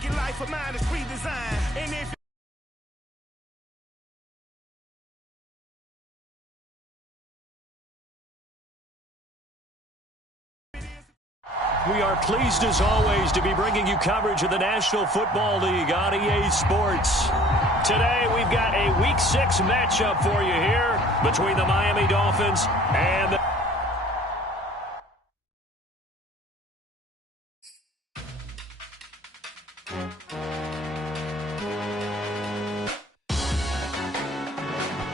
pocket life of mine is redesigned. And if we are pleased, as always, to be bringing you coverage of the National Football League on EA Sports. Today, we've got a Week 6 matchup for you here between the Miami Dolphins and the...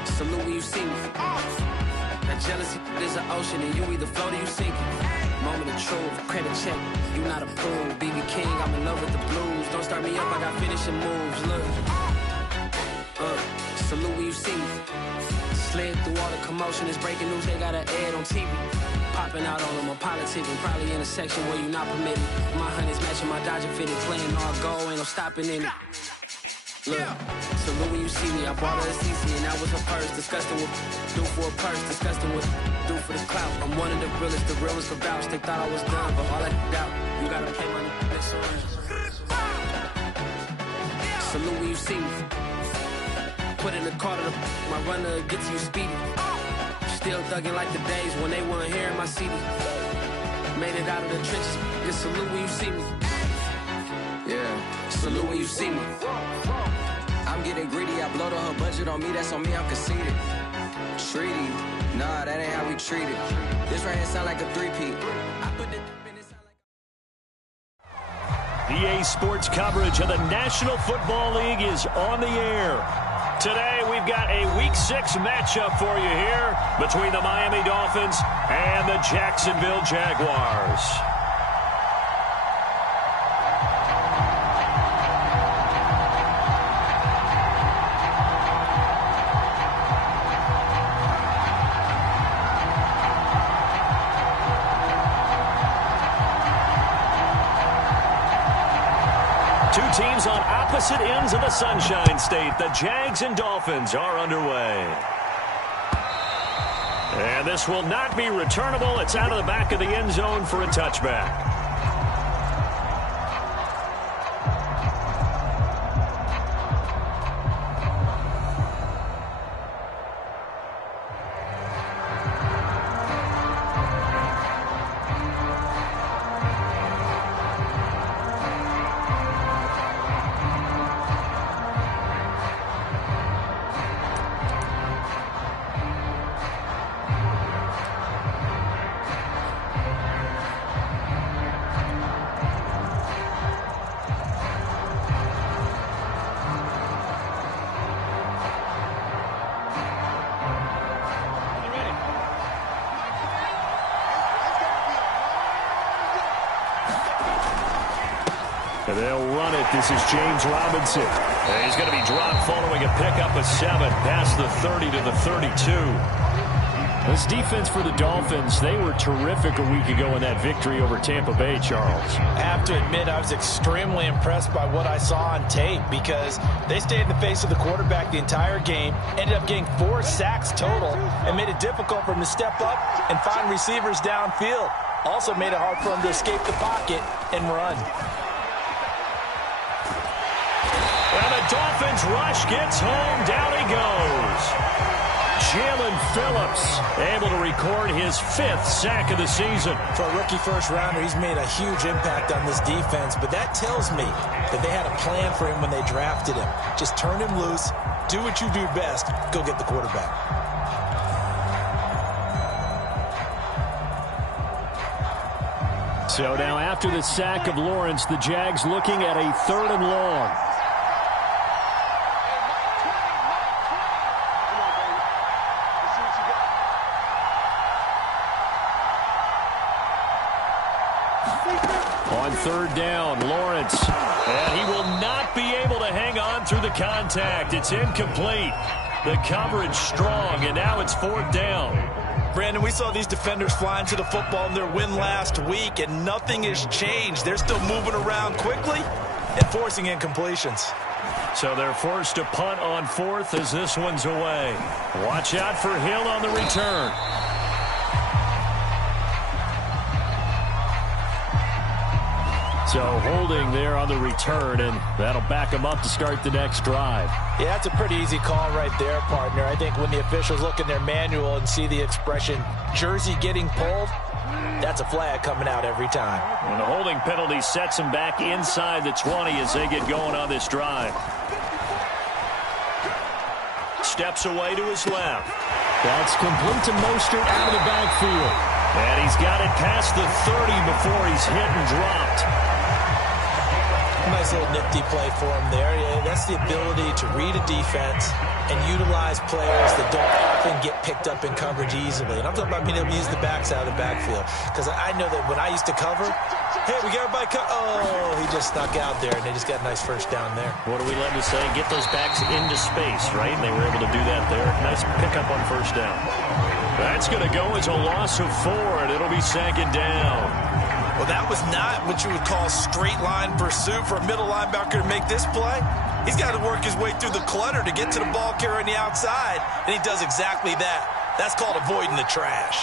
Salute when you see me. That jealousy is an ocean, and you either float or you sink it. Moment of truth, credit check, you not approved. BB King, I'm in love with the blues. Don't start me up, I got finishing moves. Look, salute when you see me. Slid through all the commotion, it's breaking news, they got an ad on TV. Popping out on them, I'm politicking, probably in a section where you not permitted. My honey's matching my Dodger fitted, playing all goal, ain't no stopping in it. Look, salute when you see me, I bought her a CC and that was her purse. Disgusting with do for a purse, disgusting with do for the clout. I'm one of the realest, the realest for vouch. They thought I was done, but all I doubt, you gotta pay my next orange. Salute when you see me. Put in the car to my runner gets you speedy. Still thugging like the days when they weren't here in my CD. Made it out of the trenches, just salute when you see me. Yeah, salute when you see me. I'm getting greedy, I blow to her budget on me, that's on me, I'm conceited. Treaty, nah, that ain't how we treat it. This right here sound like a three-peat. I put it in, it sound like EA Sports coverage of the National Football League is on the air. Today, we've got a Week 6 matchup for you here between the Miami Dolphins and the Jacksonville Jaguars. Two teams on opposite ends of the Sunshine State. The Jags and Dolphins are underway. And this will not be returnable. It's out of the back of the end zone for a touchback. And they'll run it. This is James Robinson. And he's going to be dropped following a pickup of 7 past the 30 to the 32. This defense for the Dolphins, they were terrific a week ago in that victory over Tampa Bay, Charles. I have to admit, I was extremely impressed by what I saw on tape because they stayed in the face of the quarterback the entire game, ended up getting 4 sacks total, and made it difficult for him to step up and find receivers downfield. Also made it hard for him to escape the pocket and run. And the Dolphins rush gets home. Down he goes. Jalen Phillips able to record his 5th sack of the season. For a rookie first-rounder, he's made a huge impact on this defense, but that tells me that they had a plan for him when they drafted him. Just turn him loose, do what you do best, go get the quarterback. So now after the sack of Lawrence, the Jags looking at a 3rd and long. On 3rd down, Lawrence. And he will not be able to hang on through the contact. It's incomplete. The coverage strong, and now it's 4th down. Brandon, we saw these defenders flying to the football in their win last week, and nothing has changed. They're still moving around quickly and forcing incompletions. So they're forced to punt on 4th as this one's away. Watch out for Hill on the return. So holding there on the return, and that'll back them up to start the next drive. Yeah, that's a pretty easy call right there, partner. I think when the officials look in their manual and see the expression jersey getting pulled, that's a flag coming out every time. And the holding penalty sets them back inside the 20 as they get going on this drive. Steps away to his left. That's complete to Mostert out of the backfield. And he's got it past the 30 before he's hit and dropped. Nice little nifty play for him there. Yeah, that's the ability to read a defense and utilize players that don't often get picked up in coverage easily. And I'm talking about being able to use the backs out of the backfield. Because I know that when I used to cover, hey, we got everybody oh, he just snuck out there, and they just got a nice first down there. What do we love to say? Get those backs into space, right? And they were able to do that there. Nice pickup on first down. That's going to go as a loss of 4, and it'll be second down. Well, that was not what you would call straight line pursuit for a middle linebacker to make this play. He's got to work his way through the clutter to get to the ball carrier on the outside, and he does exactly that. That's called avoiding the trash.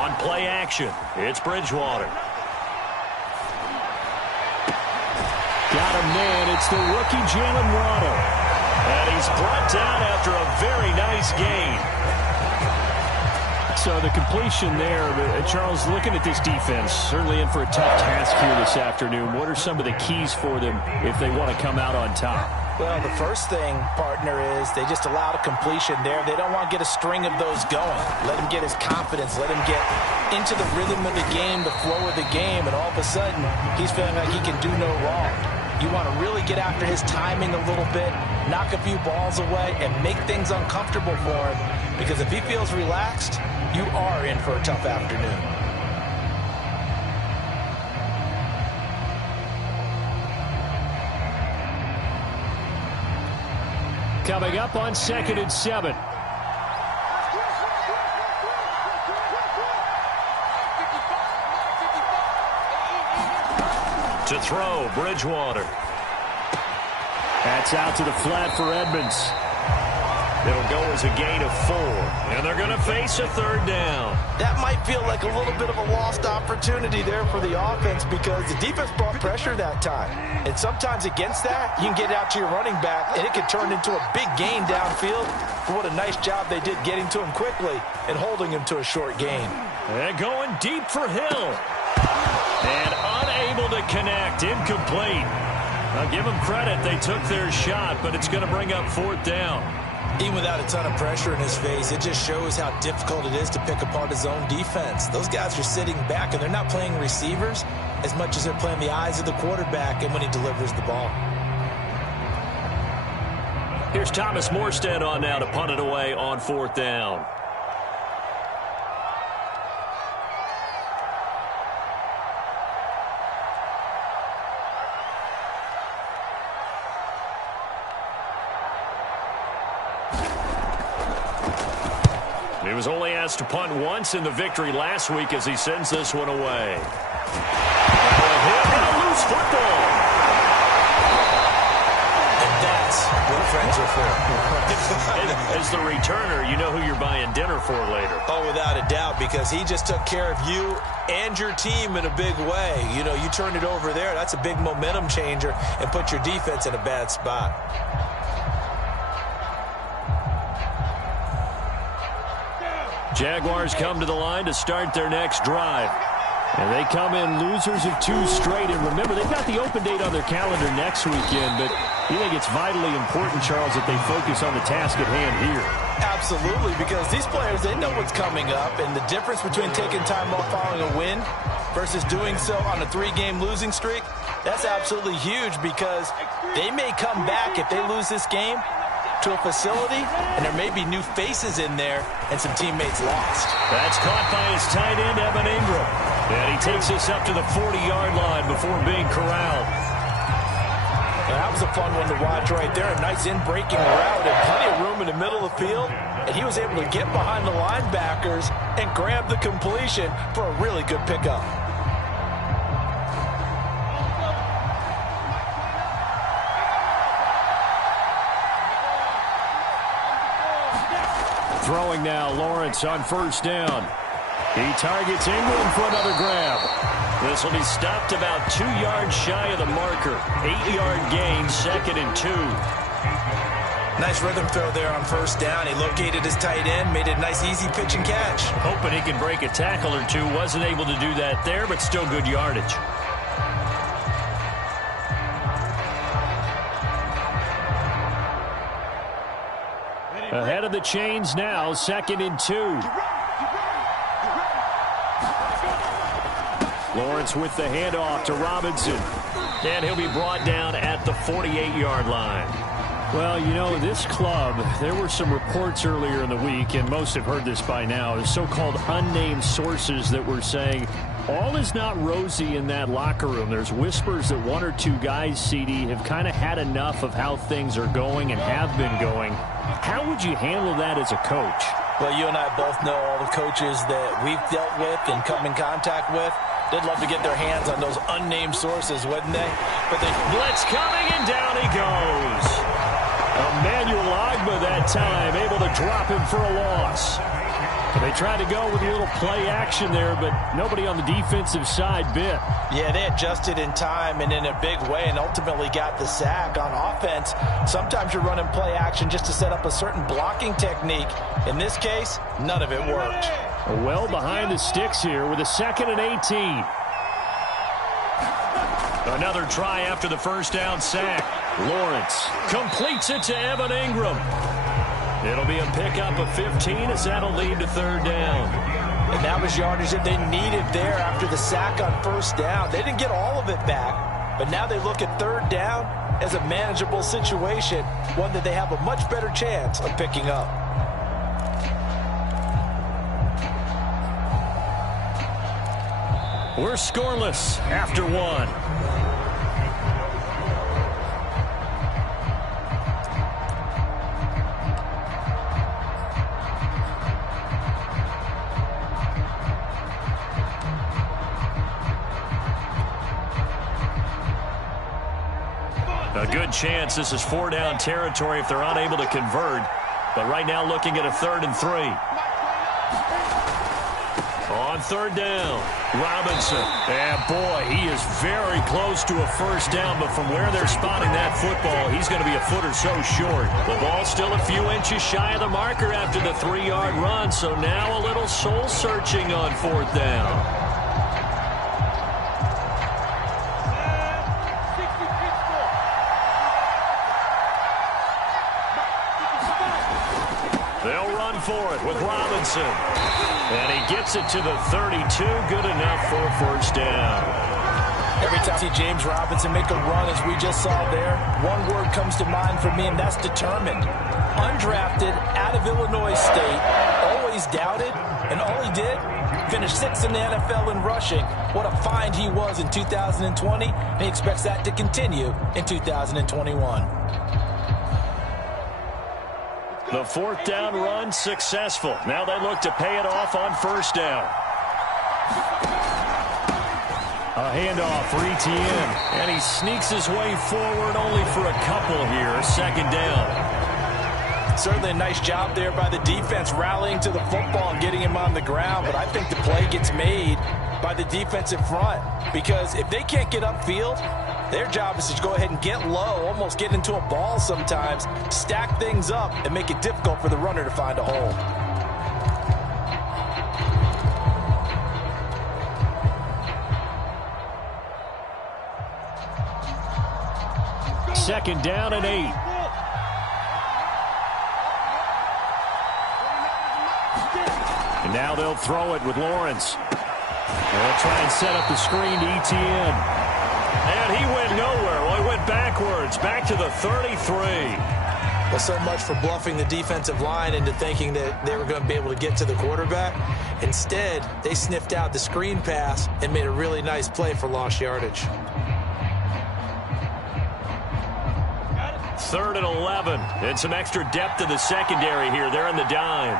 On play action, it's Bridgewater. Got a man. It's the rookie Jalen Waddle. And he's brought down after a very nice gain. So the completion there, Charles, looking at this defense, certainly in for a tough task here this afternoon. What are some of the keys for them if they want to come out on top? Well, the first thing, partner, is they just allowed a completion there. They don't want to get a string of those going. Let him get his confidence. Let him get into the rhythm of the game, the flow of the game, and all of a sudden, he's feeling like he can do no wrong. You want to really get after his timing a little bit, knock a few balls away, and make things uncomfortable for him. Because if he feels relaxed, you are in for a tough afternoon. Coming up on 2nd and 7. To throw, Bridgewater. That's out to the flat for Edmonds. It'll go as a gain of 4, and they're going to face a third down. That might feel like a little bit of a lost opportunity there for the offense because the defense brought pressure that time. And sometimes against that, you can get out to your running back, and it can turn into a big gain downfield. But what a nice job they did getting to him quickly and holding him to a short gain. And going deep for Hill. And unable to connect, incomplete. I'll give them credit. They took their shot, but it's going to bring up 4th down. Even without a ton of pressure in his face, it just shows how difficult it is to pick apart his own defense. Those guys are sitting back, and they're not playing receivers as much as they're playing the eyes of the quarterback and when he delivers the ball. Here's Thomas Morstead on now to punt it away on 4th down. He was only asked to punt once in the victory last week as he sends this one away. And a loose football. And that's what friends are for. As the returner, you know who you're buying dinner for later. Oh, without a doubt, because he just took care of you and your team in a big way. You know, you turned it over there. That's a big momentum changer and put your defense in a bad spot. Jaguars come to the line to start their next drive. And they come in losers of 2 straight. And remember, they've got the open date on their calendar next weekend. But you think it's vitally important, Charles, that they focus on the task at hand here? Absolutely, because these players, they know what's coming up. And the difference between taking time off following a win versus doing so on a 3-game losing streak, that's absolutely huge because they may come back if they lose this game to a facility, and there may be new faces in there and some teammates lost. That's caught by his tight end, Evan Ingram. And he takes us up to the 40-yard line before being corralled. And that was a fun one to watch right there. A nice in-breaking route and plenty of room in the middle of the field. And he was able to get behind the linebackers and grab the completion for a really good pickup. Throwing now, Lawrence on 1st down. He targets Ingram for another grab. This will be stopped about 2 yards shy of the marker. 8-yard gain, 2nd and 2. Nice rhythm throw there on first down. He located his tight end, made it a nice easy pitch and catch. Hoping he can break a tackle or two. Wasn't able to do that there, but still good yardage. Ahead of the chains now, 2nd and 2. Lawrence with the handoff to Robinson. And he'll be brought down at the 48-yard line. Well, you know, this club, there were some reports earlier in the week, and most have heard this by now, the so-called unnamed sources that were saying all is not rosy in that locker room. There's whispers that 1 or 2 guys, CD, have kind of had enough of how things are going and have been going. How would you handle that as a coach? Well, you and I both know all the coaches that we've dealt with and come in contact with. They'd love to get their hands on those unnamed sources, wouldn't they? But they blitz coming, and down he goes. Emmanuel Ogbah that time, able to drop him for a loss. They tried to go with a little play action there, but nobody on the defensive side bit. Yeah, they adjusted in time and in a big way and ultimately got the sack. On offense, sometimes you're running play action just to set up a certain blocking technique. In this case, none of it worked. Well behind the sticks here with a 2nd and 18. Another try after the first down sack. Lawrence completes it to Evan Ingram. It'll be a pickup of 15 as that'll lead to 3rd down. And that was yardage that they needed there after the sack on first down. They didn't get all of it back, but now they look at 3rd down as a manageable situation, one that they have a much better chance of picking up. We're scoreless after 1. A good chance this is 4-down territory if they're unable to convert. But right now looking at a 3rd and 3. On 3rd down, Robinson. And boy, he is very close to a first down, but from where they're spotting that football, he's going to be a foot or so short. The ball's still a few inches shy of the marker after the 3-yard run, so now a little soul-searching on 4th down. For it with Robinson. And he gets it to the 32. Good enough for a first down. Every time I see James Robinson make a run, as we just saw there, one word comes to mind for me, and that's determined. Undrafted, out of Illinois State, always doubted, and all he did, finished 6th in the NFL in rushing. What a find he was in 2020, and he expects that to continue in 2021. The 4th down run successful. Now they look to pay it off on first down. A handoff for Etienne. And he sneaks his way forward only for a couple here. 2nd down. Certainly a nice job there by the defense rallying to the football and getting him on the ground. But I think the play gets made by the defensive front. Because if they can't get upfield, their job is to go ahead and get low, almost get into a ball sometimes, stack things up, and make it difficult for the runner to find a hole. Second down and 8. And now they'll throw it with Lawrence. They'll try and set up the screen to Etienne. And he went nowhere. Well, he went backwards, back to the 33. Well, so much for bluffing the defensive line into thinking that they were going to be able to get to the quarterback. Instead, they sniffed out the screen pass and made a really nice play for lost yardage. 3rd and 11. And some extra depth to the secondary here. They're in the dime.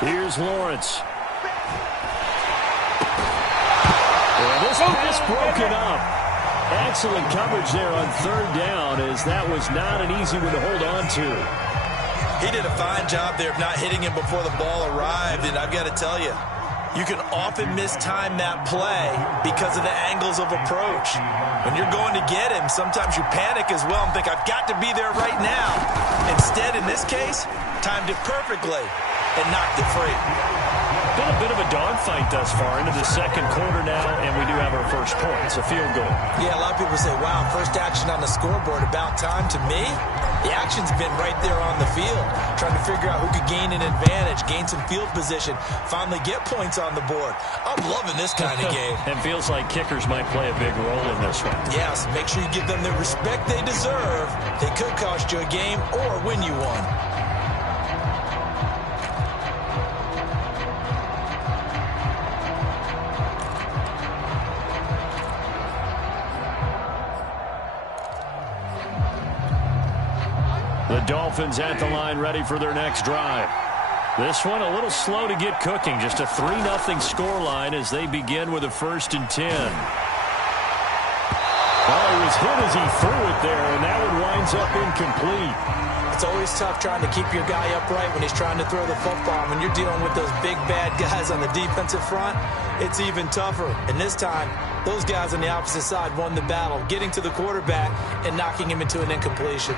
Here's Lawrence. This pass broken up. Excellent coverage there on 3rd down, as that was not an easy one to hold on to. He did a fine job there of not hitting him before the ball arrived, and I've got to tell you, you can often mistime that play because of the angles of approach. When you're going to get him, sometimes you panic as well and think, I've got to be there right now. Instead, in this case, timed it perfectly and knocked it free. Been a bit of a dogfight thus far into the second quarter now, and we do have our first point. It's a field goal. Yeah, a lot of people say, wow, first action on the scoreboard, about time. To me, the action's been right there on the field, trying to figure out who could gain an advantage, gain some field position, finally get points on the board. I'm loving this kind of game. And feels like kickers might play a big role in this one. Yes, make sure you give them the respect they deserve. They could cost you a game or win you one. The Dolphins at the line, ready for their next drive. This one a little slow to get cooking. Just a 3-0 scoreline as they begin with a 1st and 10. Well, he was hit as he threw it there, and that one winds up incomplete. It's always tough trying to keep your guy upright when he's trying to throw the football. When you're dealing with those big, bad guys on the defensive front, it's even tougher. And this time, those guys on the opposite side won the battle, getting to the quarterback and knocking him into an incompletion.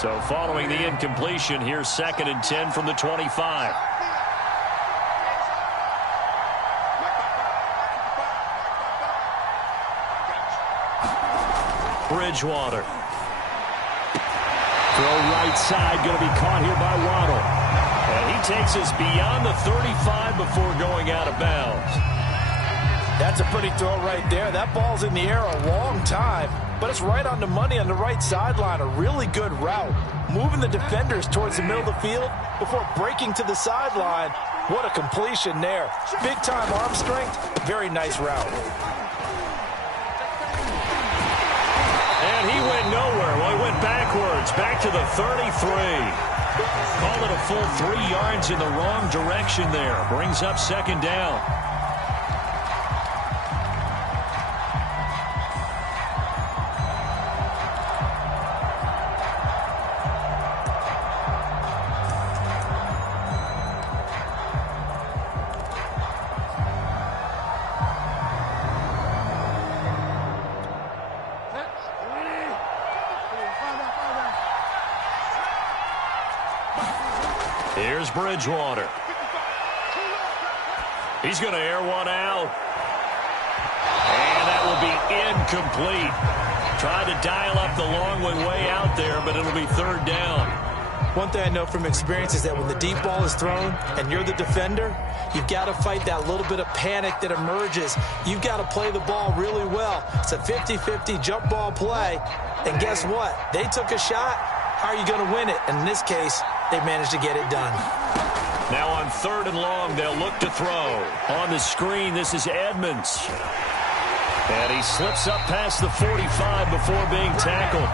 So following the incompletion, here's 2nd and 10 from the 25. Bridgewater. Throw right side, going to be caught here by Waddle. And he takes us beyond the 35 before going out of bounds. That's a pretty throw right there. That ball's in the air a long time, but it's right on the money on the right sideline. A really good route. Moving the defenders towards the middle of the field before breaking to the sideline. What a completion there. Big-time arm strength. Very nice route. And he went nowhere. Well, he went backwards. Back to the 33. Call it a full 3 yards in the wrong direction there. Brings up 2nd down. Here's Bridgewater. He's going to air one out. And that will be incomplete. Tried to dial up the long one way out there, but it'll be 3rd down. One thing I know from experience is that when the deep ball is thrown and you're the defender, you've got to fight that little bit of panic that emerges. You've got to play the ball really well. It's a 50-50 jump ball play. And guess what? They took a shot. How are you going to win it? And in this case, they managed to get it done. Now on 3rd and long, they'll look to throw. On the screen, this is Edmonds. And he slips up past the 45 before being tackled.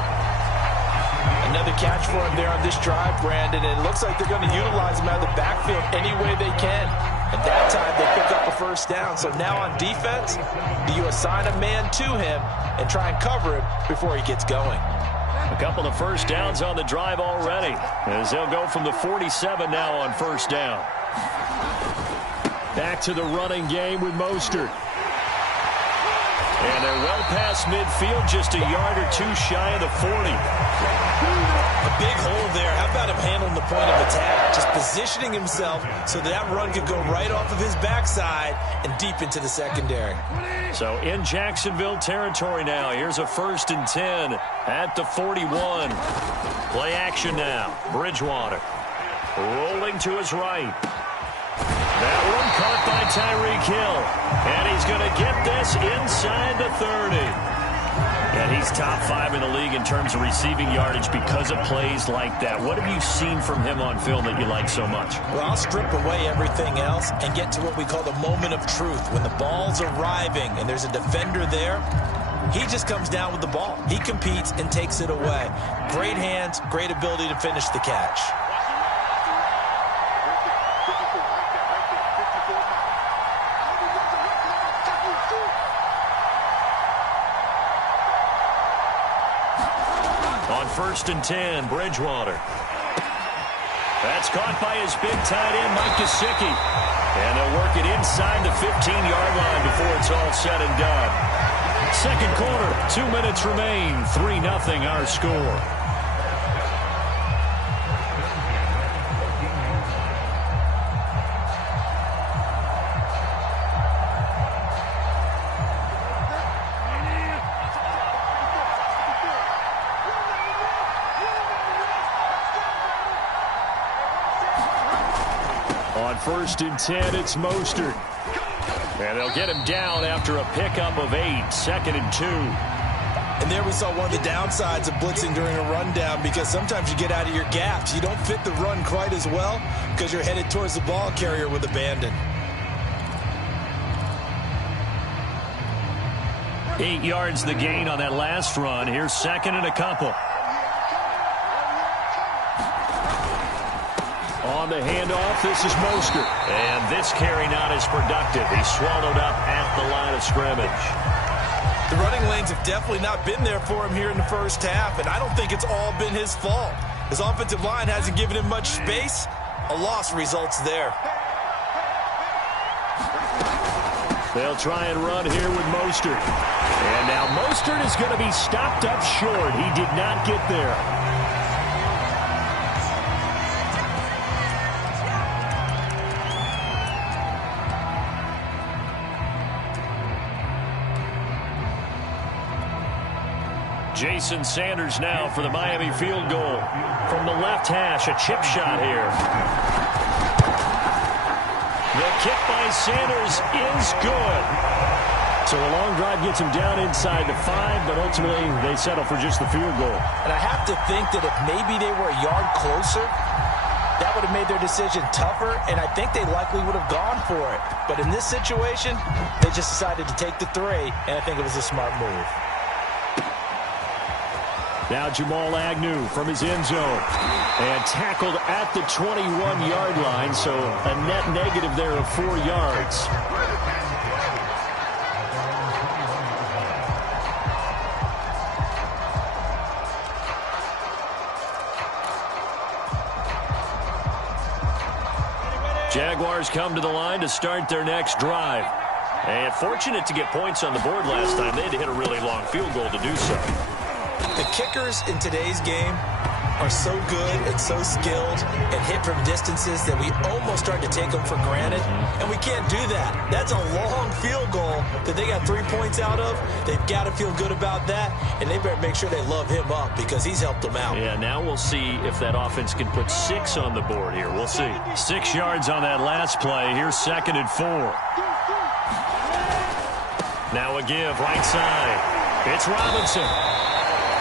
Another catch for him there on this drive, Brandon. And it looks like they're going to utilize him out of the backfield any way they can. And that time, they pick up a 1st down. So now on defense, do you assign a man to him and try and cover him before he gets going? A couple of 1st downs on the drive already, as they'll go from the 47 now on 1st down. Back to the running game with Mostert. And they're well past midfield, just a yard or 2 shy of the 40. A big hole there. How about him handling the point of attack? Just positioning himself so that run could go right off of his backside and deep into the secondary. So in Jacksonville territory now. Here's a 1st and 10 at the 41. Play action now. Bridgewater rolling to his right. That one caught by Tyreek Hill. And he's going to get this inside the 30. And he's top 5 in the league in terms of receiving yardage because of plays like that. What have you seen from him on film that you like so much? Well, I'll strip away everything else and get to what we call the moment of truth. When the ball's arriving and there's a defender there, He just comes down with the ball. He competes and takes it away. Great hands, great ability to finish the catch. On 1st and 10, Bridgewater. That's caught by his big tight end, Mike Gesicki. And they'll work it inside the 15-yard line before it's all said and done. Second quarter, 2 minutes remain. 3-0 our score. On 1st and 10, it's Mostert. And they'll get him down after a pickup of 8, 2nd and 2. And there we saw one of the downsides of blitzing during a rundown, because sometimes you get out of your gaps. You don't fit the run quite as well because you're headed towards the ball carrier with abandon. 8 yards the gain on that last run. Here's 2nd and a couple. On the handoff, this is Mostert. And this carry not as productive. He's swallowed up at the line of scrimmage. The running lanes have definitely not been there for him here in the first half, and I don't think it's all been his fault. His offensive line hasn't given him much space. A loss results there. They'll try and run here with Mostert. And now Mostert is going to be stopped up short. He did not get there. Jason Sanders now for the Miami field goal. From the left hash, a chip shot here. The kick by Sanders is good. So a long drive gets him down inside the 5, but ultimately they settle for just the field goal. And I have to think that if maybe they were a yard closer, that would have made their decision tougher, and I think they likely would have gone for it. But in this situation, they just decided to take the 3, and I think it was a smart move. Now Jamal Agnew from his end zone. And tackled at the 21-yard line, so a net negative there of 4 yards. Jaguars come to the line to start their next drive. And fortunate to get points on the board last time. They had to hit a really long field goal to do so. The kickers in today's game are so good and so skilled and hit from distances that we almost start to take them for granted, and we can't do that. That's a long field goal that they got 3 points out of. They've got to feel good about that, and they better make sure they love him up because he's helped them out. Yeah, now we'll see if that offense can put 6 on the board here. We'll see. 6 yards on that last play. Here's 2nd and 4. Now a give right side. It's Robinson.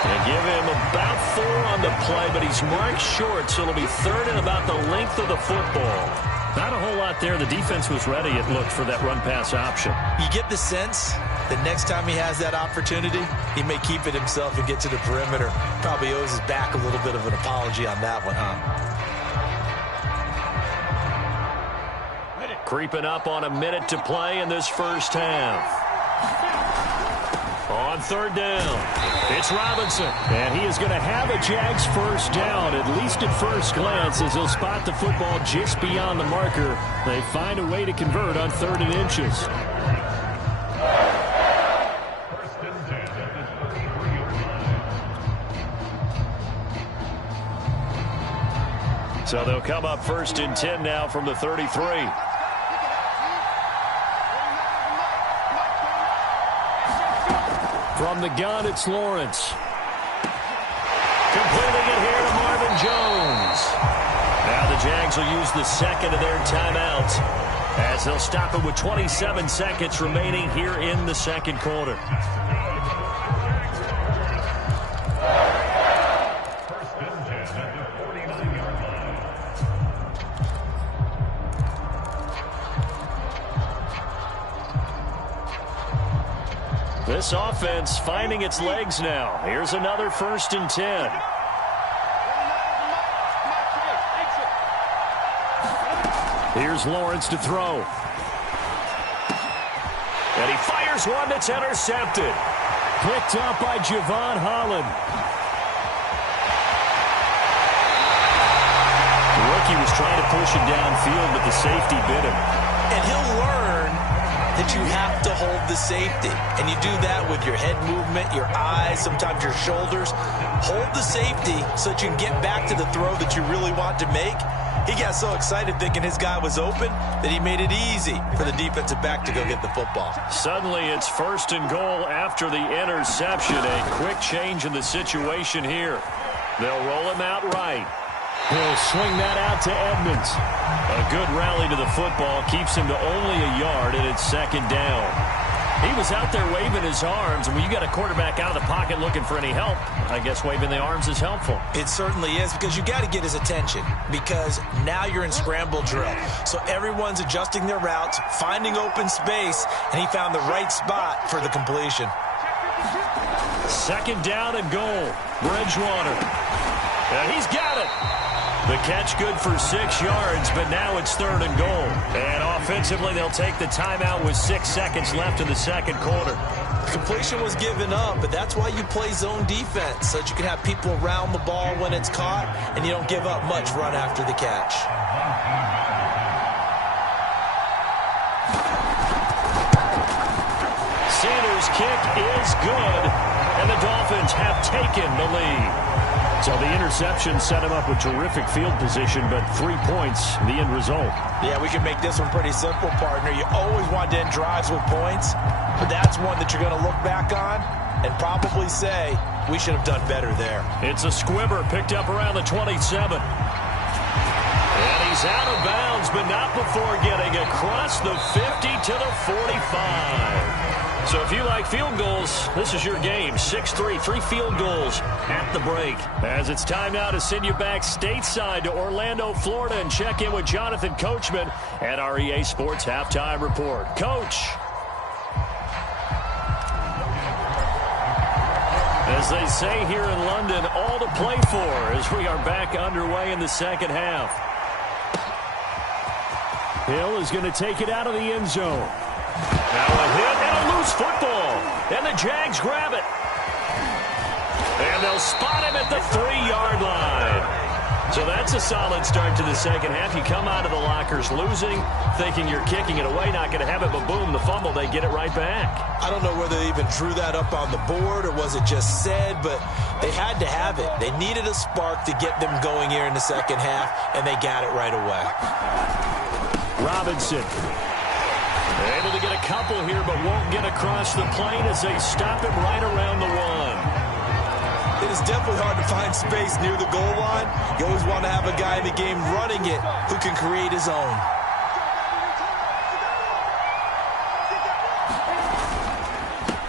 They give him about 4 on the play, but he's marked short, so it'll be 3rd and about the length of the football. Not a whole lot there. The defense was ready, it looked, for that run-pass option. You get the sense that next time he has that opportunity, he may keep it himself and get to the perimeter. Probably owes his back a little bit of an apology on that one, huh? Creeping up on a minute to play in this first half. On 3rd down, it's Robinson. And he is going to have a Jags first down, at least at first glance, as he'll spot the football just beyond the marker. They find a way to convert on 3rd and inches. So they'll come up 1st and 10 now from the 33. From the gun, it's Lawrence. Completing it here to Marvin Jones. Now the Jags will use the 2nd of their timeouts as they'll stop it with 27 seconds remaining here in the 2nd quarter. This offense finding its legs now. Here's another 1st and 10. Here's Lawrence to throw. And he fires one that's intercepted. Picked up by Javon Holland. The rookie was trying to push him downfield, but the safety bit him. And he'll learn that you have to hold the safety. And you do that with your head movement, your eyes, sometimes your shoulders. Hold the safety so that you can get back to the throw that you really want to make. He got so excited thinking his guy was open that he made it easy for the defensive back to go get the football. Suddenly it's 1st and goal after the interception. A quick change in the situation here. They'll roll him out right. He'll swing that out to Edmonds. A good rally to the football keeps him to only a yard, and it's 2nd down. He was out there waving his arms, and when you got a quarterback out of the pocket looking for any help, I guess waving the arms is helpful. It certainly is, because you got to get his attention, because now you're in scramble drill. So everyone's adjusting their routes, finding open space, and he found the right spot for the completion. 2nd down and goal. Bridgewater. And he's got it. The catch good for 6 yards, but now it's 3rd and goal. And offensively, they'll take the timeout with 6 seconds left in the 2nd quarter. Completion was given up, but that's why you play zone defense, so that you can have people around the ball when it's caught, and you don't give up much run after the catch. Sanders' kick is good, and the Dolphins have taken the lead. So the interception set him up with terrific field position, but 3 points, the end result. Yeah, we can make this one pretty simple, partner. You always want to end drives with points, but that's one that you're going to look back on and probably say, we should have done better there. It's a squibber picked up around the 27. And he's out of bounds, but not before getting across the 50 to the 45. So if you like field goals, this is your game. 6-3, 3 field goals at the break. As it's time now to send you back stateside to Orlando, Florida, and check in with Jonathan Coachman at our EA Sports Halftime Report. Coach. As they say here in London, all to play for as we are back underway in the 2nd half. Hill is going to take it out of the end zone. Now a hit and a loose football. And the Jags grab it. And they'll spot him at the 3-yard line. So that's a solid start to the 2nd half. You come out of the lockers losing, thinking you're kicking it away, not going to have it, but boom, the fumble, they get it right back. I don't know whether they even drew that up on the board or was it just said, but they had to have it. They needed a spark to get them going here in the 2nd half, and they got it right away. Robinson. Able to get a couple here, but won't get across the plane as they stop him right around the 1. It is definitely hard to find space near the goal line. You always want to have a guy in the game running it who can create his own.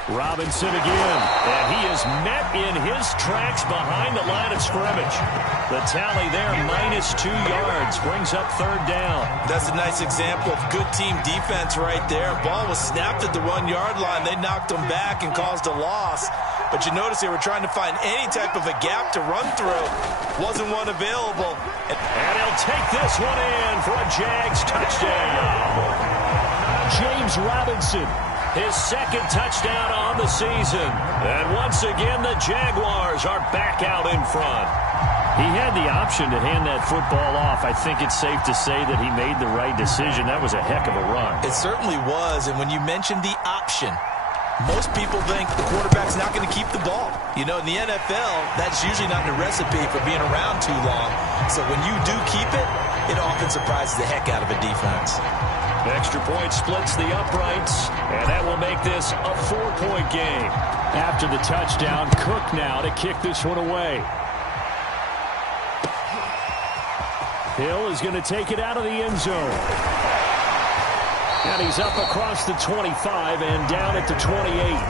Robinson again, and he is met in his tracks behind the line of scrimmage. The tally there, -2 yards, brings up 3rd down. That's a nice example of good team defense right there. Ball was snapped at the 1-yard line. They knocked him back and caused a loss. But you notice they were trying to find any type of a gap to run through. Wasn't one available. And he'll take this one in for a Jags touchdown. James Robinson. His 2nd touchdown on the season. And once again, the Jaguars are back out in front. He had the option to hand that football off. I think it's safe to say that he made the right decision. That was a heck of a run. It certainly was. And when you mentioned the option, most people think the quarterback's not going to keep the ball. You know, in the NFL, that's usually not a recipe for being around too long. So when you do keep it, it often surprises the heck out of a defense. Extra point splits the uprights, and that will make this a 4-point game. After the touchdown, Cook now to kick this one away. Hill is going to take it out of the end zone. And he's up across the 25 and down at the 28.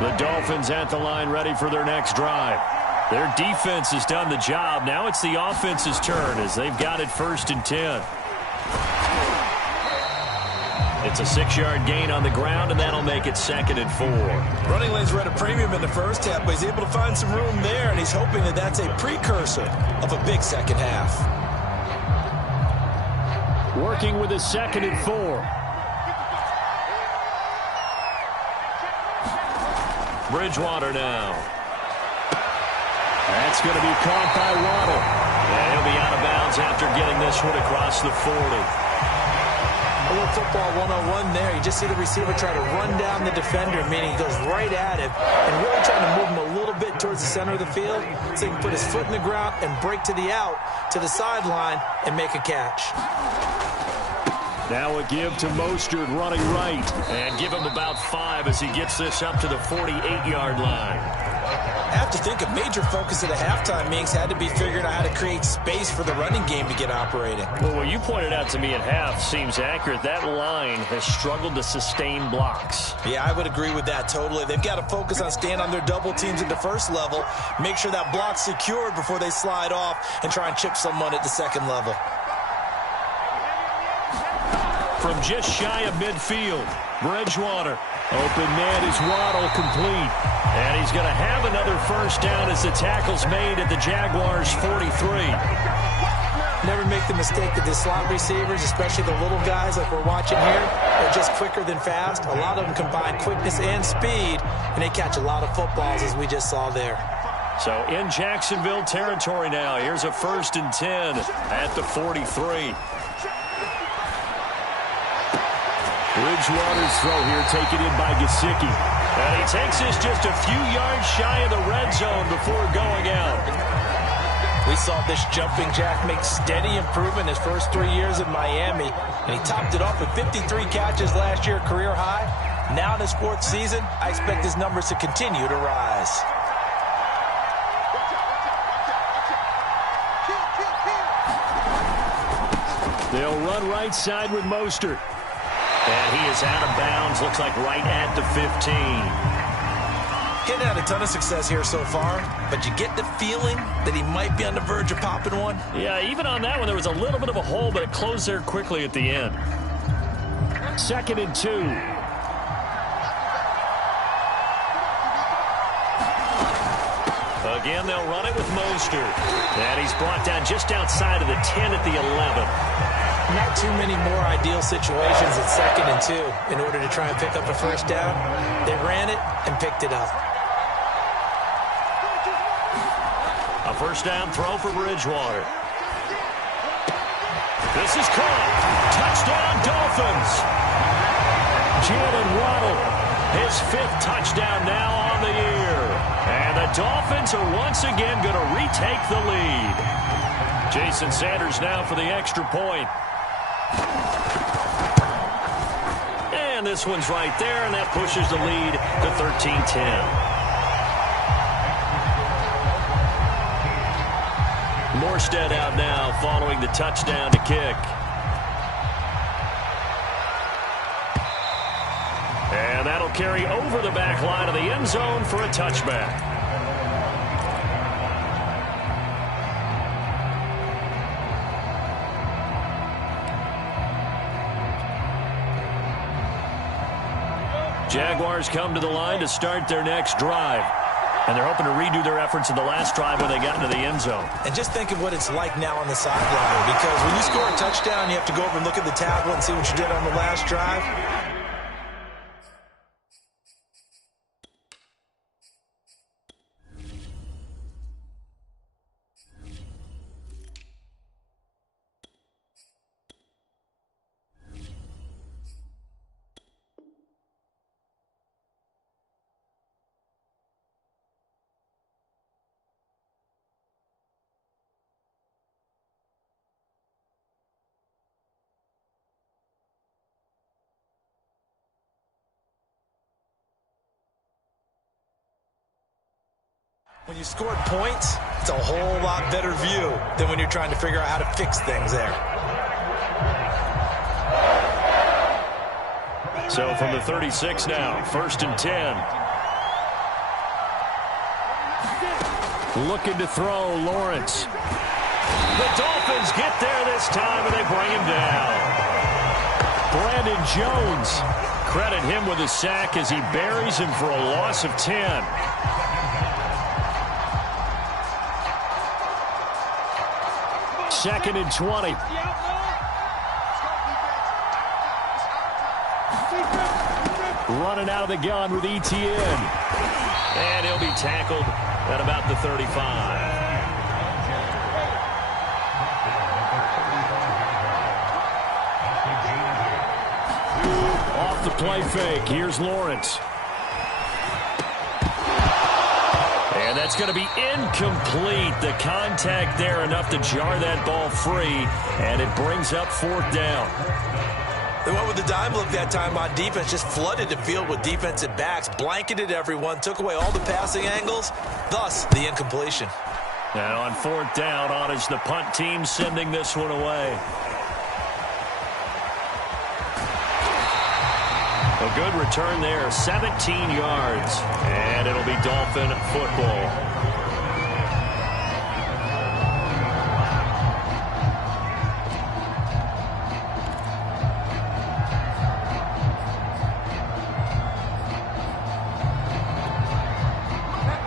The Dolphins at the line ready for their next drive. Their defense has done the job. Now it's the offense's turn as they've got it 1st and 10. It's a 6-yard gain on the ground, and that'll make it 2nd and 4. Running lanes were at a premium in the first half, but he's able to find some room there, and he's hoping that that's a precursor of a big second half. Working with a 2nd and 4. Bridgewater now. That's going to be caught by Waddle. And he'll be out of bounds after getting this one across the 40. A little football 101 there. You just see the receiver try to run down the defender, meaning he goes right at him and really trying to move him a little bit towards the center of the field so he can put his foot in the ground and break to the out, to the sideline, and make a catch. Now a give to Mostert running right. And give him about 5 as he gets this up to the 48-yard line. I have to think a major focus at a halftime meetings had to be figuring out how to create space for the running game to get operating. Well, what you pointed out to me at half seems accurate. That line has struggled to sustain blocks. Yeah, I would agree with that totally. They've got to focus on staying on their double teams at the first level, make sure that block's secured before they slide off and try and chip someone at the second level. From just shy of midfield, Bridgewater. Open man is Waddle, complete. And he's going to have another first down as the tackle's made at the Jaguars' 43. Never make the mistake that the slot receivers, especially the little guys like we're watching here, are just quicker than fast. A lot of them combine quickness and speed, and they catch a lot of footballs, as we just saw there. So in Jacksonville territory now. Here's a 1st and 10 at the 43. Bridgewater's throw here taken in by Gesicki. And he takes this just a few yards shy of the red zone before going out. We saw this jumping jack make steady improvement his first 3 years in Miami, and he topped it off with 53 catches last year, career high. Now in his 4th season, I expect his numbers to continue to rise. They'll run right side with Mostert. And he is out of bounds, looks like right at the 15. Getting had a ton of success here so far, but you get the feeling that he might be on the verge of popping one. Yeah, even on that one, there was a little bit of a hole, but it closed there quickly at the end. 2nd and 2. Again, they'll run it with Mostert. And he's brought down just outside of the 10 at the 11. Not too many more ideal situations at 2nd and 2 in order to try and pick up a first down. They ran it and picked it up. A first down throw for Bridgewater. This is caught. Touchdown, Dolphins. Jalen Waddle. His 5th touchdown now on the year. And the Dolphins are once again going to retake the lead. Jason Sanders now for the extra point. And this one's right there, and that pushes the lead to 13-10. Morstead out now following the touchdown to kick. And that'll carry over the back line of the end zone for a touchback. Jaguars come to the line to start their next drive. And they're hoping to redo their efforts in the last drive when they got into the end zone. And just think of what it's like now on the sideline, because when you score a touchdown, you have to go over and look at the tablet and see what you did on the last drive. When you scored points, it's a whole lot better view than when you're trying to figure out how to fix things there. So from the 36 now, 1st and 10. Looking to throw, Lawrence. The Dolphins get there this time, and they bring him down. Brandon Jones. Credit him with a sack as he buries him for a loss of 10. Second and 20. Running out of the gun with ETN. And he'll be tackled at about the 35. Off the play fake. Here's Lawrence. And that's going to be incomplete. The contact there enough to jar that ball free, and it brings up fourth down. They went with the dime look that time on defense, just flooded the field with defensive backs, blanketed everyone, took away all the passing angles, thus the incompletion. And on fourth down, on is the punt team sending this one away. A good return there, 17 yards, and it'll be Dolphin football.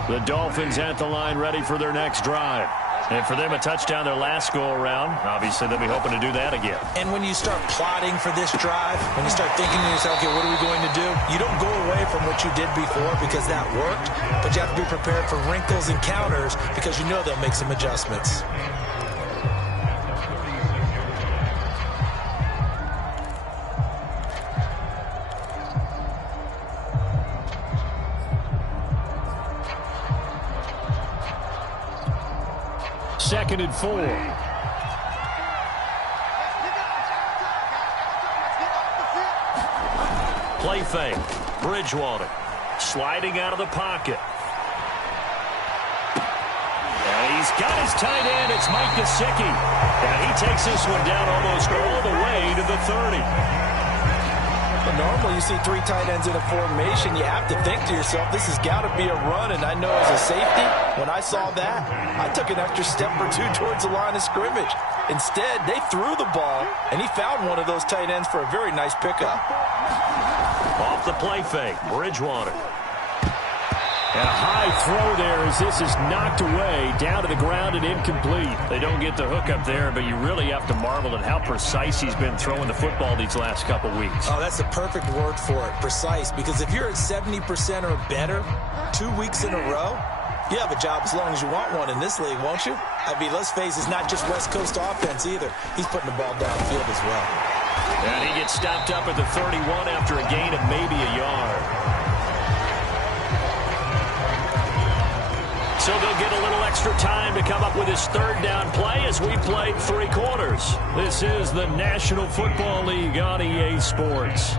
The Dolphins at the line ready for their next drive. And for them, a touchdown their last go-around. Obviously, they'll be hoping to do that again. And when you start plotting for this drive, when you start thinking to yourself, okay, what are we going to do? You don't go away from what you did before because that worked, but you have to be prepared for wrinkles and counters because you know they'll make some adjustments. Second and 4. Play fake. Bridgewater sliding out of the pocket. And he's got his tight end. It's Mike Gesicki. And he takes this one down almost all the way to the 30. But normally you see three tight ends in a formation, you have to think to yourself, this has got to be a run. And I know as a safety, when I saw that, I took an extra step or two towards the line of scrimmage. Instead, they threw the ball, and he found one of those tight ends for a very nice pickup. Off the play fake, Bridgewater. And a high throw there as this is knocked away, down to the ground and incomplete. They don't get the hook up there, but you really have to marvel at how precise he's been throwing the football these last couple weeks. Oh, that's the perfect word for it, precise. Because if you're at 70% or better 2 weeks in a row, you have a job as long as you want one in this league, won't you? I mean, let's face it, it's not just West Coast offense either. He's putting the ball downfield as well. And he gets stopped up at the 31 after a gain of maybe a yard. So they'll get a little extra time to come up with his third down play as we played 3 quarters. This is the National Football League on EA Sports.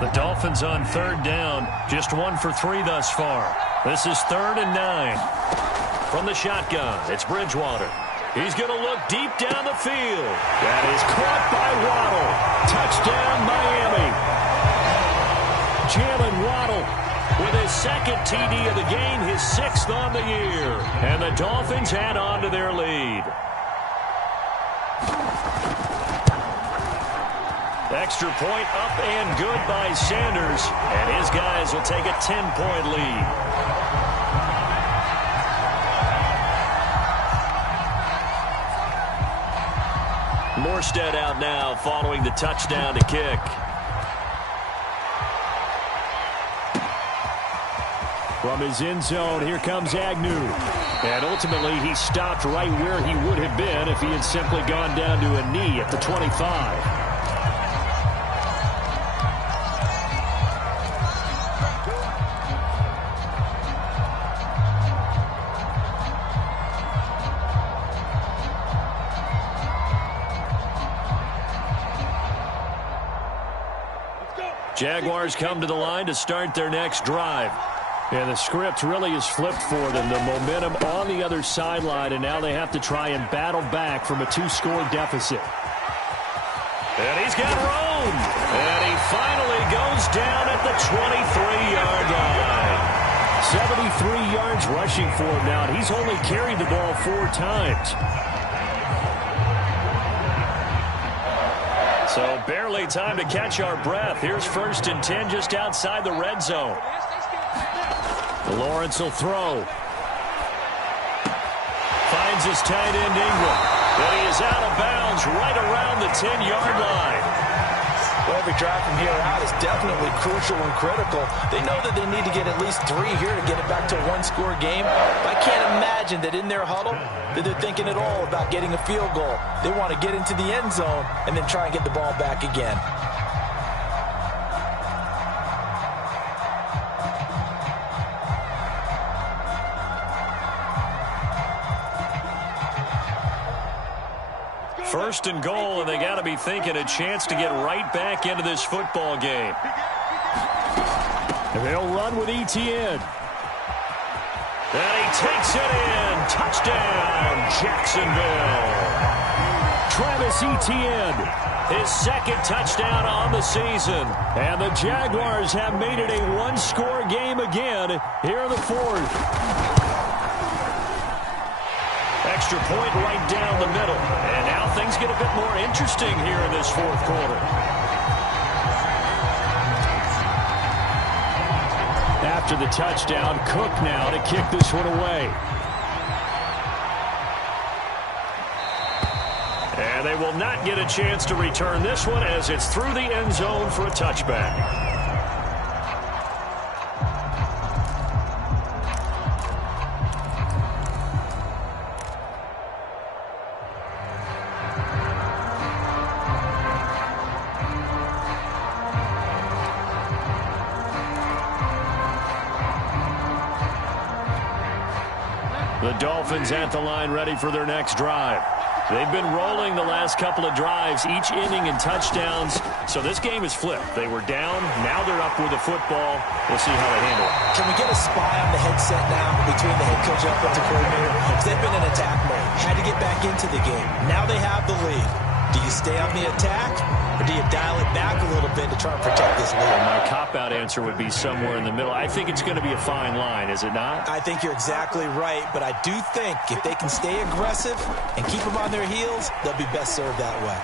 The Dolphins on third down, just 1 for 3 thus far. This is 3rd and 9. From the shotgun, it's Bridgewater. He's going to look deep down the field. That is caught by Waddle. Touchdown, Miami. Jalen Waddle with his second TD of the game, his 6th on the year. And the Dolphins add on to their lead. Extra point up and good by Sanders. And his guys will take a 10-point lead. Morstead out now following the touchdown to kick. From his end zone, here comes Agnew. And ultimately, he stopped right where he would have been if he had simply gone down to a knee at the 25. Jaguars come to the line to start their next drive. Yeah, the script really is flipped for them. The momentum on the other sideline, and now they have to try and battle back from a 2-score deficit. And he's got room. And he finally goes down at the 23-yard line. 73 yards rushing for him now, and he's only carried the ball 4 times. So barely time to catch our breath. Here's 1st and 10 just outside the red zone. Lawrence will throw. Finds his tight end Ingram. But he is out of bounds right around the 10-yard line. Well, every drive from here out is definitely crucial and critical. They know that they need to get at least 3 here to get it back to a 1-score game. But I can't imagine that in their huddle that they're thinking at all about getting a field goal. They want to get into the end zone and then try and get the ball back again. First and goal, and they got to be thinking a chance to get right back into this football game. And they'll run with Etienne. And he takes it in. Touchdown, Jacksonville. Travis Etienne, his 2nd touchdown on the season. And the Jaguars have made it a 1-score game again here in the 4th. Extra point right down the middle. And now things get a bit more interesting here in this 4th quarter. After the touchdown, Cook now to kick this one away. And they will not get a chance to return this one as it's through the end zone for a touchback. The Dolphins at the line ready for their next drive. They've been rolling the last couple of drives, each inning in touchdowns. So this game is flipped. They were down. Now they're up with the football. We'll see how they handle it. Can we get a spy on the headset now between the head coach and offensive coordinator? Because they've been in attack mode. Had to get back into the game. Now they have the lead. Do you stay on the attack, or do you dial it back a little bit to try and protect this lead? Well, my cop-out answer would be somewhere in the middle. I think it's going to be a fine line, is it not? I think you're exactly right, but I do think if they can stay aggressive and keep them on their heels, they'll be best served that way.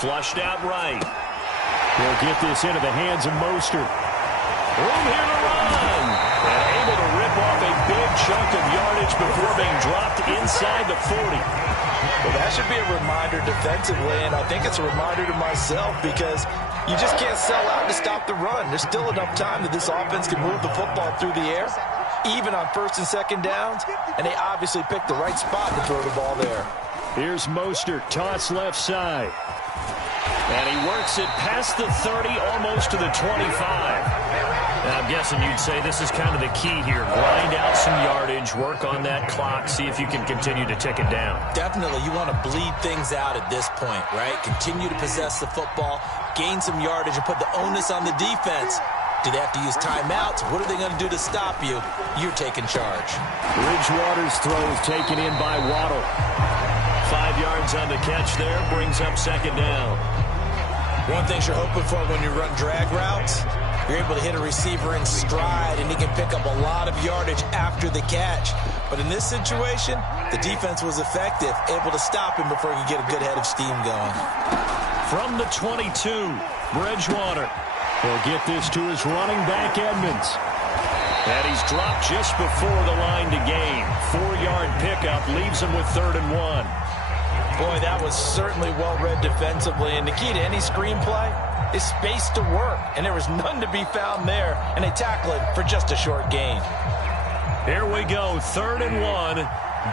Flushed out right. They'll get this into the hands of Mostert. Room here to run. And able to rip off a big chunk of yardage before being dropped inside the 40. Well, that should be a reminder defensively, and I think it's a reminder to myself because you just can't sell out to stop the run. There's still enough time that this offense can move the football through the air, even on 1st and 2nd downs, and they obviously picked the right spot to throw the ball there. Here's Mostert, toss left side. And he works it past the 30, almost to the 25. Now, I'm guessing you'd say this is kind of the key here. Grind out some yardage, work on that clock, see if you can continue to tick it down. Definitely. You want to bleed things out at this point, right? Continue to possess the football, gain some yardage, and put the onus on the defense. Do they have to use timeouts? What are they going to do to stop you? You're taking charge. Bridgewater's throw is taken in by Waddle. 5 yards on the catch there, brings up 2nd down. One thing you're hoping for when you run drag routes, you're able to hit a receiver in stride, and he can pick up a lot of yardage after the catch. But in this situation, the defense was effective, able to stop him before he could get a good head of steam going. From the 22, Bridgewater. He'll get this to his running back, Edmonds. And he's dropped just before the line to gain. 4-yard pickup leaves him with 3rd and 1. Boy, that was certainly well-read defensively. And the key to any screenplay is space to work. And there was none to be found there. And they tackle it for just a short gain. Here we go, 3rd and 1.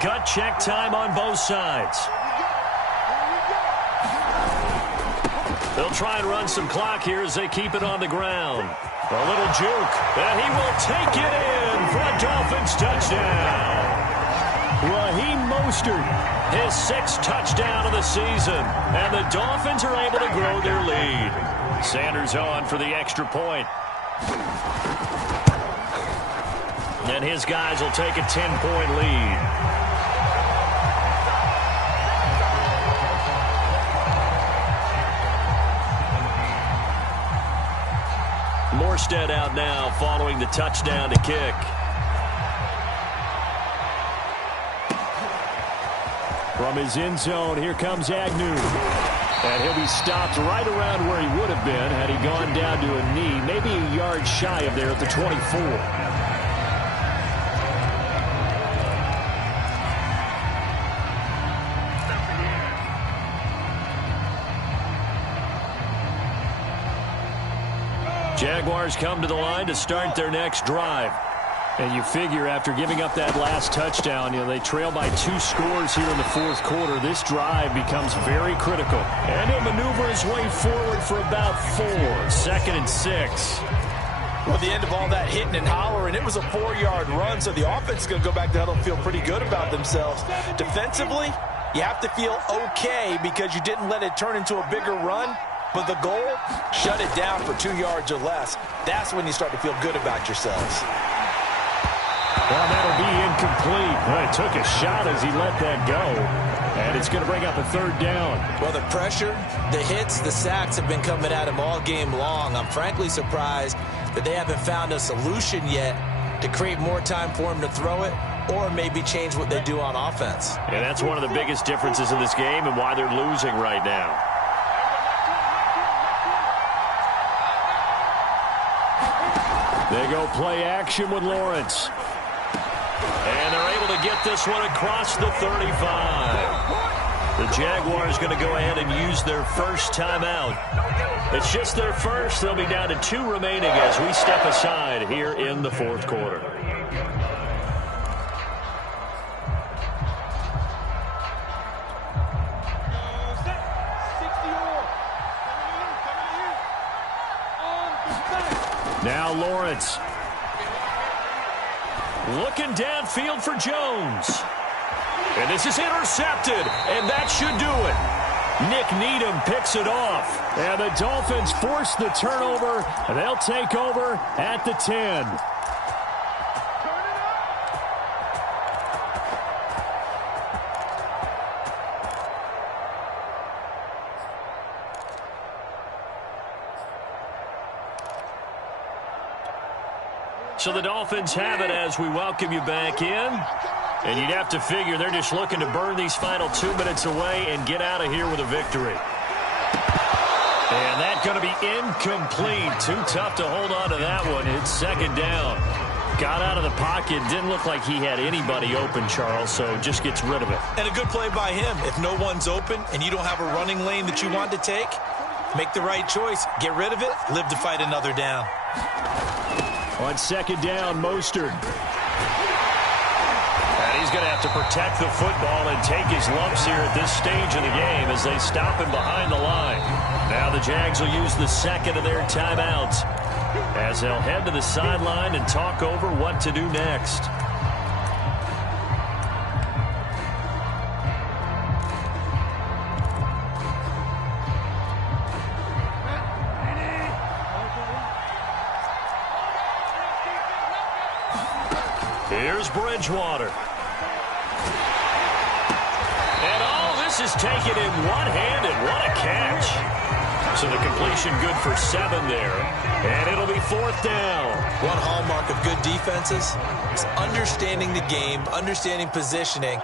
Gut check time on both sides. They'll try and run some clock here as they keep it on the ground. A little juke, and he will take it in for a Dolphins touchdown. Raheem Mostert, his 6th touchdown of the season, and the Dolphins are able to grow their lead. Sanders on for the extra point. And his guys will take a 10-point lead. Morstead out now following the touchdown to kick. From his end zone, here comes Agnew. And he'll be stopped right around where he would have been had he gone down to a knee, maybe a yard shy of there at the 24. Jaguars come to the line to start their next drive. And you figure after giving up that last touchdown, they trail by 2 scores here in the fourth quarter. This drive becomes very critical. And he'll maneuver his way forward for about 4. 2nd and 6. Well, at the end of all that hitting and hollering, it was a 4-yard run, so the offense is going to go back to huddle and feel pretty good about themselves. Defensively, you have to feel okay because you didn't let it turn into a bigger run. But the goal, shut it down for 2 yards or less. That's when you start to feel good about yourselves. Well, that'll be incomplete. Well, he took a shot as he let that go. And it's going to bring up a 3rd down. Well, the pressure, the hits, the sacks have been coming at him all game long. I'm frankly surprised that they haven't found a solution yet to create more time for him to throw it or maybe change what they do on offense. And that's one of the biggest differences in this game and why they're losing right now. They go play action with Lawrence. And they're able to get this one across the 35. The Jaguars going to go ahead and use their first timeout. It's just their first. They'll be down to 2 remaining as we step aside here in the fourth quarter. Now Lawrence. Looking downfield for Jones. And this is intercepted, and that should do it. Nick Needham picks it off. And the Dolphins force the turnover, and they'll take over at the 10. So the Dolphins have it as we welcome you back in. And you'd have to figure they're just looking to burn these final 2 minutes away and get out of here with a victory. And that's going to be incomplete. Too tough to hold on to that one. It's 2nd down. Got out of the pocket. Didn't look like he had anybody open, Charles, so just gets rid of it. And a good play by him. If no one's open and you don't have a running lane that you want to take, make the right choice. Get rid of it. Live to fight another down. On 2nd down, Mostert. And he's going to have to protect the football and take his lumps here at this stage of the game as they stop him behind the line. Now the Jags will use the 2nd of their timeouts as they'll head to the sideline and talk over what to do next. Here's Bridgewater. And this is taken in one-handed. What a catch. So the completion good for 7 there. And it'll be 4th down. One hallmark of good defenses is understanding the game, understanding positioning,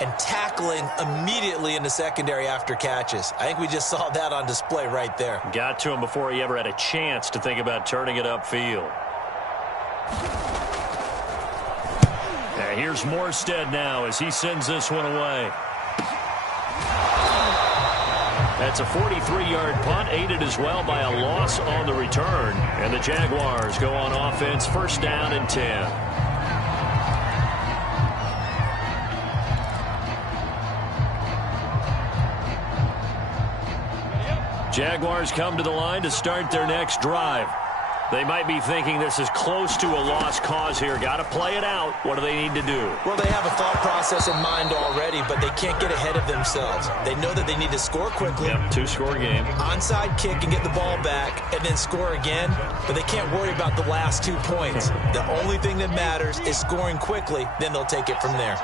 and tackling immediately in the secondary after catches. I think we just saw that on display right there. Got to him before he ever had a chance to think about turning it upfield. Here's Morstead now as he sends this one away. That's a 43-yard punt, aided as well by a loss on the return. And the Jaguars go on offense, 1st down and 10. Jaguars come to the line to start their next drive. They might be thinking this is close to a lost cause here. Got to play it out. What do they need to do? Well, they have a thought process in mind already, but they can't get ahead of themselves. They know that they need to score quickly. Yep, 2-score game. Onside kick and get the ball back and then score again, but they can't worry about the last 2 points. The only thing that matters is scoring quickly, then they'll take it from there.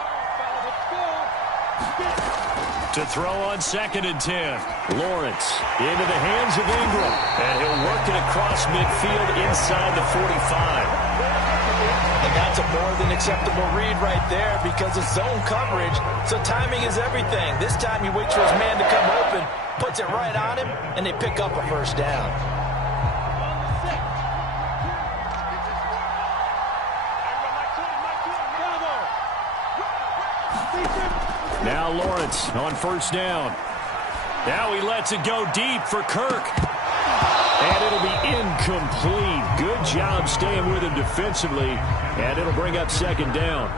To throw on 2nd and 10. Lawrence into the hands of Ingram. And he'll work it across midfield inside the 45. And that's a more than acceptable read right there because it's zone coverage, so timing is everything. This time he waits for his man to come open, puts it right on him, and they pick up a first down. Now Lawrence on 1st down. Now he lets it go deep for Kirk. And it'll be incomplete. Good job staying with him defensively. And it'll bring up 2nd down.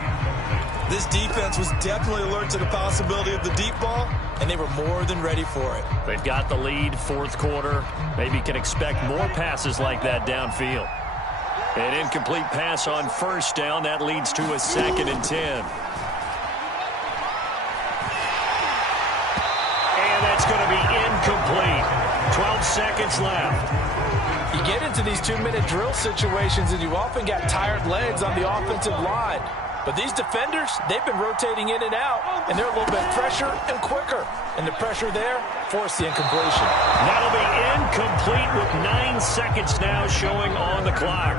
This defense was definitely alert to the possibility of the deep ball, and they were more than ready for it. They've got the lead, 4th quarter. Maybe can expect more passes like that downfield. An incomplete pass on 1st down. That leads to a 2nd and 10. And that's going to be incomplete. 12 seconds left. You get into these 2-minute drill situations, and you often got tired legs on the offensive line. But these defenders, they've been rotating in and out, and they're a little bit fresher and quicker. And the pressure there forced the incompletion. That'll be incomplete with 9 seconds now showing on the clock.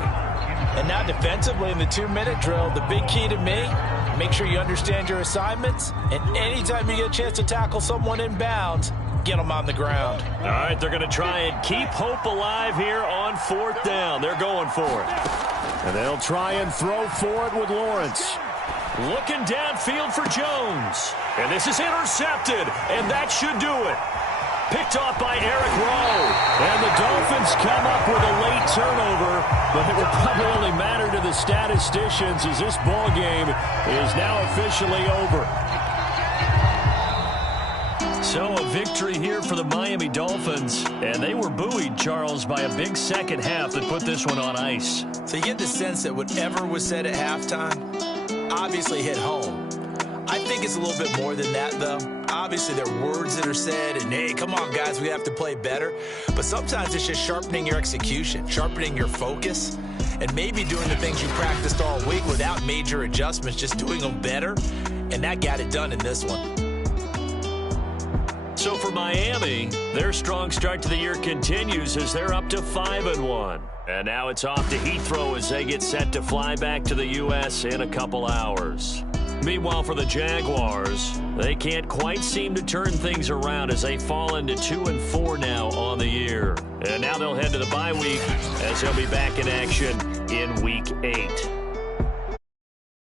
And now defensively in the 2-minute drill, the big key to me, make sure you understand your assignments, and anytime you get a chance to tackle someone in bounds, get them on the ground. All right, they're going to try and keep hope alive here on 4th down. They're going for it. And they'll try and throw for it with Lawrence. Looking downfield for Jones. And this is intercepted, and that should do it. Picked off by Eric Rowe. And the Dolphins come up with a late turnover, but it will probably only matter to the statisticians as this ball game is now officially over. So a victory here for the Miami Dolphins. And they were buoyed, Charles, by a big second half that put this one on ice. So you get the sense that whatever was said at halftime obviously hit home. I think it's a little bit more than that, though. Obviously, there are words that are said, and hey, come on, guys, we have to play better. But sometimes it's just sharpening your execution, sharpening your focus, and maybe doing the things you practiced all week without major adjustments, just doing them better. And that got it done in this one. So for Miami, their strong start to the year continues as they're up to 5-1. And now it's off to Heathrow as they get set to fly back to the U.S. in a couple hours. Meanwhile, for the Jaguars, they can't quite seem to turn things around as they fall into 2-4 now on the year. And now they'll head to the bye week as they'll be back in action in Week 8.